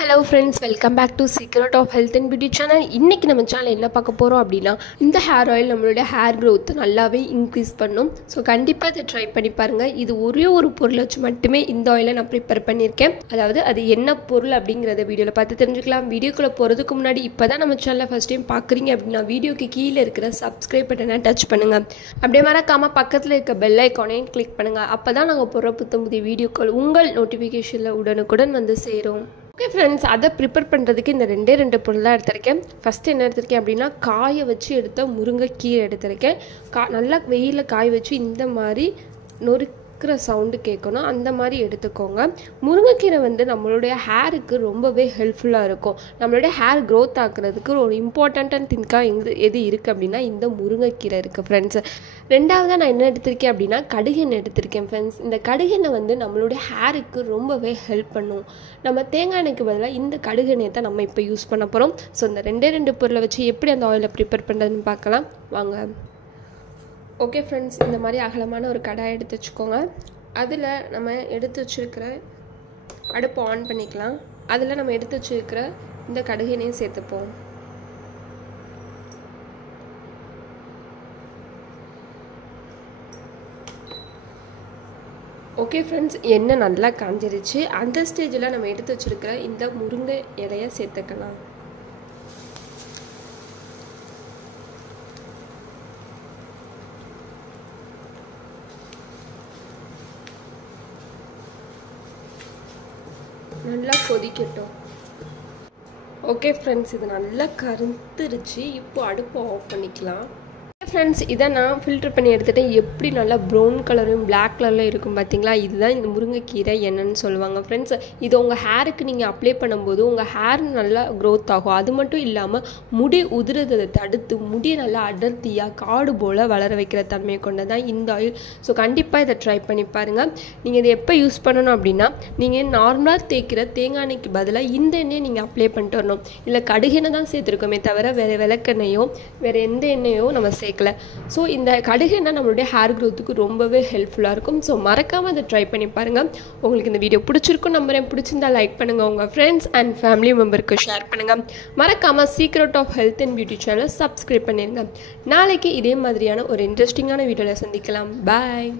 Hello friends, welcome back to Secret of Health and Beauty channel. இன்னைக்கு நம்ம channel என்ன பார்க்க போறோம் அப்படினா இந்த ஹேர் ஆயில் நம்மளுடைய ஹேர் growth நல்லாவே இன்க்ரீஸ் பண்ணும். சோ கண்டிப்பா இத ட்ரை பண்ணி பாருங்க. இது ஒரே ஒரு பொருளை வச்சு மட்டுமே இந்த ஆயிலை நான் ப்ரிப்பேர் பண்ணிருக்கேன். அதாவது அது என்ன பொருள் அப்படிங்கறத வீடியோல பார்த்து தெரிஞ்சுக்கலாம். வீடியோக்குள்ள போறதுக்கு முன்னாடி இப்பதான் நம்ம சேனலை ஃபர்ஸ்ட் டைம் பார்க்கறீங்க அப்படினா வீடியோக்கு கீழ இருக்கிற subscribe பட்டனை டச் பண்ணுங்க. அப்படியே மறக்காம பக்கத்துல இருக்க பெல் ஐகானையும் கிளிக் பண்ணுங்க. அப்பதான் நாங்க போற புதிய வீடியோக்கள் உங்கள் நோட்டிஃபிகேஷன்ல உடனுக்குடன் வந்து சேரும். ஓகே ஃப்ரெண்ட்ஸ், அதை ப்ரிப்பேர் பண்ணுறதுக்கு இந்த ரெண்டு பொருள் தான் எடுத்திருக்கேன். ஃபஸ்ட்டு என்ன எடுத்திருக்கேன் அப்படின்னா காய வச்சு எடுத்த முருங்கைக்கீரை எடுத்திருக்கேன். நல்லா வெயிலில் காய வச்சு இந்த மாதிரி நொறுக்கிற சவுண்டு கேட்கணும், அந்த மாதிரி எடுத்துக்கோங்க. முருங்கைக்கீரை வந்து நம்மளுடைய ஹேருக்கு ரொம்பவே ஹெல்ப்ஃபுல்லாக இருக்கும். நம்மளுடைய ஹேர் க்ரோத் ஆக்குறதுக்கு ஒரு இம்பார்ட்டண்ட்டான திங்காக எது இருக்குது அப்படின்னா இந்த முருங்கைக்கீரை இருக்குது ஃப்ரெண்ட்ஸ். ரெண்டாவதாக நான் என்ன எடுத்திருக்கேன் அப்படின்னா கடுகெண்ணெய் எடுத்திருக்கேன் ஃப்ரெண்ட்ஸ். இந்த கடுகெண்ணெய் வந்து நம்மளுடைய ஹேருக்கு ரொம்பவே ஹெல்ப் பண்ணும். நம்ம தேங்காய் எண்ணெய்க்கு பதிலாக இந்த கடுகெண்ணெயை தான் நம்ம இப்போ யூஸ் பண்ண போகிறோம். ஸோ இந்த ரெண்டு பொருளை வச்சு எப்படி அந்த ஆயிலை ப்ரிப்பேர் பண்ணுறதுன்னு பார்க்கலாம் வாங்க. ஓகே ஃப்ரெண்ட்ஸ், இந்த மாதிரி அகலமான ஒரு கடாயை எடுத்து வச்சுக்கோங்க. அதில் நம்ம எடுத்து வச்சுருக்கிற அடுப்பு ஆன் பண்ணிக்கலாம். அதில் நம்ம எடுத்து வச்சுருக்கிற இந்த கடுகெண்ணையும் சேர்த்துப்போம். ஓகே ஃப்ரெண்ட்ஸ், எண்ணெய் நல்லா காஞ்சிருச்சு. அந்த ஸ்டேஜில் நம்ம எடுத்து வச்சுருக்கிற இந்த முருங்கை இலையை சேர்த்துக்கலாம். நல்லா கொதிக்கட்டும். ஓகே ஃப்ரெண்ட்ஸ், இது நல்லா கருந்துருச்சு. இப்போ அடுப்பு ஆஃப் பண்ணிக்கலாம். ஃப்ரெண்ட்ஸ், இதை நான் ஃபில்டர் பண்ணி எடுத்துகிட்டேன். எப்படி நல்லா ப்ரௌன் கலரும் பிளாக் கலரில் இருக்கும் பார்த்தீங்களா? இதுதான் இந்த முருங்கைக்கீரை எண்ணெய்னு சொல்லுவாங்க ஃப்ரெண்ட்ஸ். இது உங்கள் ஹேருக்கு நீங்கள் அப்ளை பண்ணும்போது உங்கள் ஹேர் நல்லா க்ரோத் ஆகும். அது மட்டும் இல்லாமல் முடி உதிரதை தடுத்து முடியை நல்லா அடர்த்தியாக காடு போல் வளர வைக்கிற தன்மையை கொண்டதான் இந்த ஆயில். ஸோ கண்டிப்பாக இதை ட்ரை பண்ணி பாருங்கள். நீங்கள் இதை எப்போ யூஸ் பண்ணணும் அப்படின்னா நீங்கள் நார்மலாக தேய்க்கிற தேங்காய் எண்ணெய்க்கு பதிலாக இந்த எண்ணெயை நீங்கள் அப்ளை பண்ணிட்டு வரணும். இல்லை கடுகெண்ணெய் தான் சேர்த்துருக்கோமே தவிர வேறு விளக்கெண்ணெயோ வேறு எந்த எண்ணெயோ நம்ம சேர்க்கல. ஸோ இந்த கடுகெண்ணெய் நம்மளுடைய ஹேர் க்ரோத்துக்கு ரொம்பவே ஹெல்ப்ஃபுல்லாக இருக்கும். ஸோ மறக்காமல் அதை ட்ரை பண்ணி பாருங்கள். உங்களுக்கு இந்த வீடியோ பிடிச்சிருக்கும் நம்புறேன். பிடிச்சிருந்தா லைக் பண்ணுங்கள், உங்கள் ஃப்ரெண்ட்ஸ் அண்ட் ஃபேமிலி மெம்பருக்கு ஷேர் பண்ணுங்கள். மறக்காமல் secret of health and beauty சேனலை சப்ஸ்கிரைப் பண்ணிடுங்க. நாளைக்கு இதே மாதிரியான ஒரு இன்ட்ரெஸ்டிங்கான வீடியோவில் சந்திக்கலாம். பாய்.